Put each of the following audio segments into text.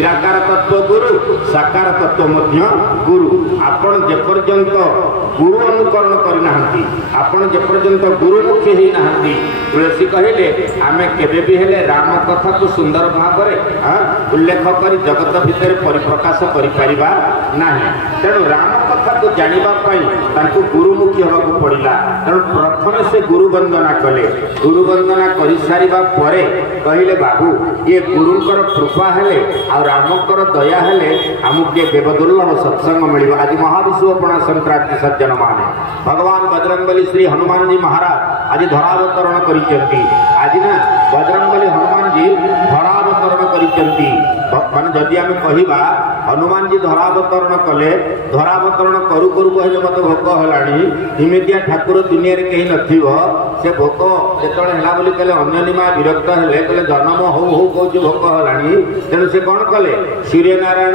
निराकार तत्व गुरु, साकार तत्व मध्य गुरु। आपण जेपर्यंत गुरु अनुकरण करना आपण जेपर्यंत गुरुमुखी ही नहांती तुलसी कहले आमे केबे भी हेले राम कथा को सुंदर भाव उल्लेख कर जगत भितर परिप्रकाश करि परिबा नाही। तेणु राम कथा को जानिबा पई तांको गुरुमुखी होबाकू पड़िला। तेणु प्रथम से गुरु वंदना कले। गुरु वंदना करि सारिबा परे कहले बाबू ये गुरुंकर कृपा हेले आ रामकर दया हेले आमुके देवदुर्लभ सत्संग मिलिबा। आज महाविश्वपणा संक्रांति सज्जन माने भगवान बजरंगबली श्री हनुमान जी महाराज आज धरावतरण करिसेंती। आज ना बजरंगबली हनुमान जी धरावतरण करिसेंती। माने जदि आमे कहिबा हनुमान जी धरावतरण कले धरावतरण करू करू कहले मते भोक हलाणी इमेदिया ठाकुर दुनिया रे केही नथिबो से भोक जेतळे हला बोली कहले अन्यनिमा विरक्त हेले कहले जन्म हो हो कहू भोक हलाणी। तेणु से कोन कले सूर्य नारायण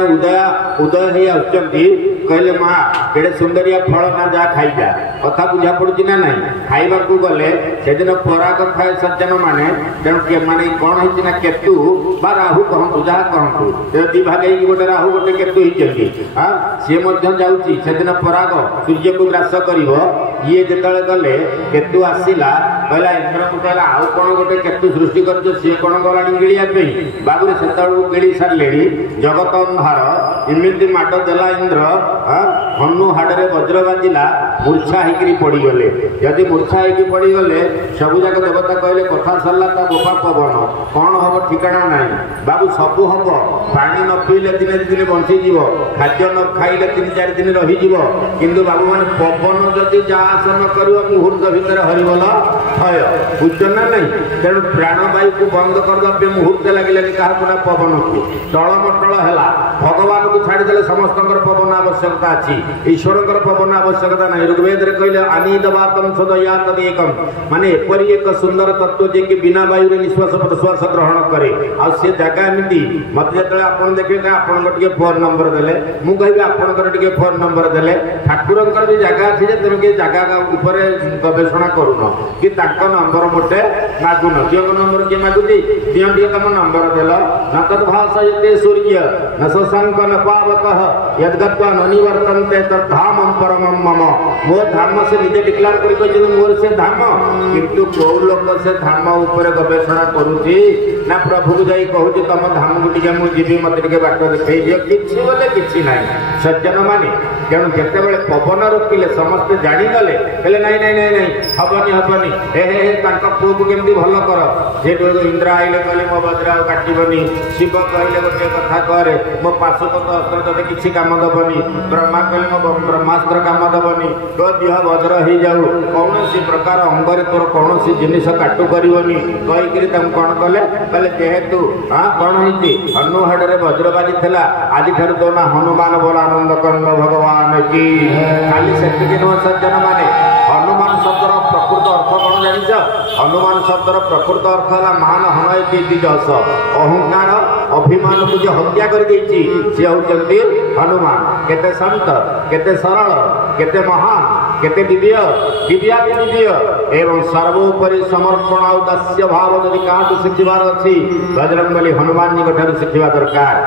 उदय हे आछंती कहले माँ केड़े सुंदरिया फल ना जा खाई जा कथा बुझा पड़ुची ना नहीं खाइबा को गले से दिन पराग थाए सज्जन माने तेणु के माने कौन है ना केतु बा राहु कहतु जहाँ कहतु दी भाग गोटे राहु गोटे केतु ही हाँ सी जाऊँगी से दिन पराग सूर्य को ग्रास कर ये जिते गले केतु आसला कहला इंद्र को कहला आउ कौन गोटे केतु सृष्टि कर सी कौन गला गिड़िया बाबू से गिड़ी सारे जगत अंधार इमिति माड देला इंद्र हनु हाड़े वज्र बाजिला मूर्छा होकर पड़गले। जदि मूर्छा होकर पड़गले सबू जाक देवता कहले कथा सरला गोपा पवन कौन हम ठिकाना ना बाबू सबू हम पानी न पीले दिन दिन बंचीज खाद्य न खाइले 3-4 दिन रही किंतु बाबू मान पवन जदि जा आसन कर मुहूर्त भितर हरिबल भय बुझ ना नहीं। तेणु प्राणवायु को बंद करदे मुहूर्त लगे क्या पवन को टलमटल है भगवान को छाड़देले समस्त पवन आवश्यकता अच्छी ईश्वर पवन आवश्यकता नहीं। ऋग्वेद कहले अनिदवातम सदया तदेकम माने एपरी एक सुंदर तत्व जे कि बिना वायु रे निश्वास प्रश्वास ग्रहण करे आ से जगह एमती मत जतले आपन देखबे आपन टिके फोन नंबर देले मु कहबे आपन टिके फोन नंबर देले ठाकुरंकर भी जगह अछि जे तेनु के जगह ऊपर गवेषणा करूनो कि ताको नंबर मोटे मागुनो जे नंबर के मागुती दियो दियो तम नंबर देलो न तद भाषयते सूर्य न शशांक न पावकः यद्गत्वा ननिवर्तन्ते तद्धामं परमं मम मो धाम से निजे डिक्लेयर करी मोर से धाम किंतु कौ लोक से धाम ऊपर गवेषणा करुची ना प्रभु को जाई कहूची तुम धाम को टिके मु जीवी मत टिके बाट देखै दियो किछि बोले किछि नाही। सज्जन माने तेणु केते बेले पवन रोकिले समस्त जानी गले कहले नहीं नहीं नहीं नहीं हबनी हबनी हे हे तांका पुओ को केमती भल कर जेटो इंद्र आइले कहले मो वज्र काटिबनी शिव कहले गोटे कथा करे मो पाशुपत अस्त्र तते किछि काम दबनी ब्रह्मा कहले मो ब्रह्मास्त्र काम दबनी तो देह वज्र हो जाऊ कौन सी प्रकार अंगरे तोर कौन सी जिनिस काटु करबनी कहीकि तुम कौन कले कहले जेहेतु हाँ कौन होती हनु हाड़े वज्र बाजी थिला आज ठार तो ना हनुमान बोल आनंद कंद भगवान की खाली से सज्जन माने हनुमान शब्दर प्रकृत अर्थ कौन जानिछ हनुमान शब्दर प्रकृत अर्थ है मान हनयती जस अहंकार अभिमान को जो हत्या कर देछि से होचंती हनुमान केते संत केते सरल केते महान केते दिव्य दिव्याति दिव्य एवं सर्वोपरि समर्पण और दास्य भाव यदि काटू शिखिबार अच्छी बजरंगबली हनुमान जी ठार शिखिबा दरकार।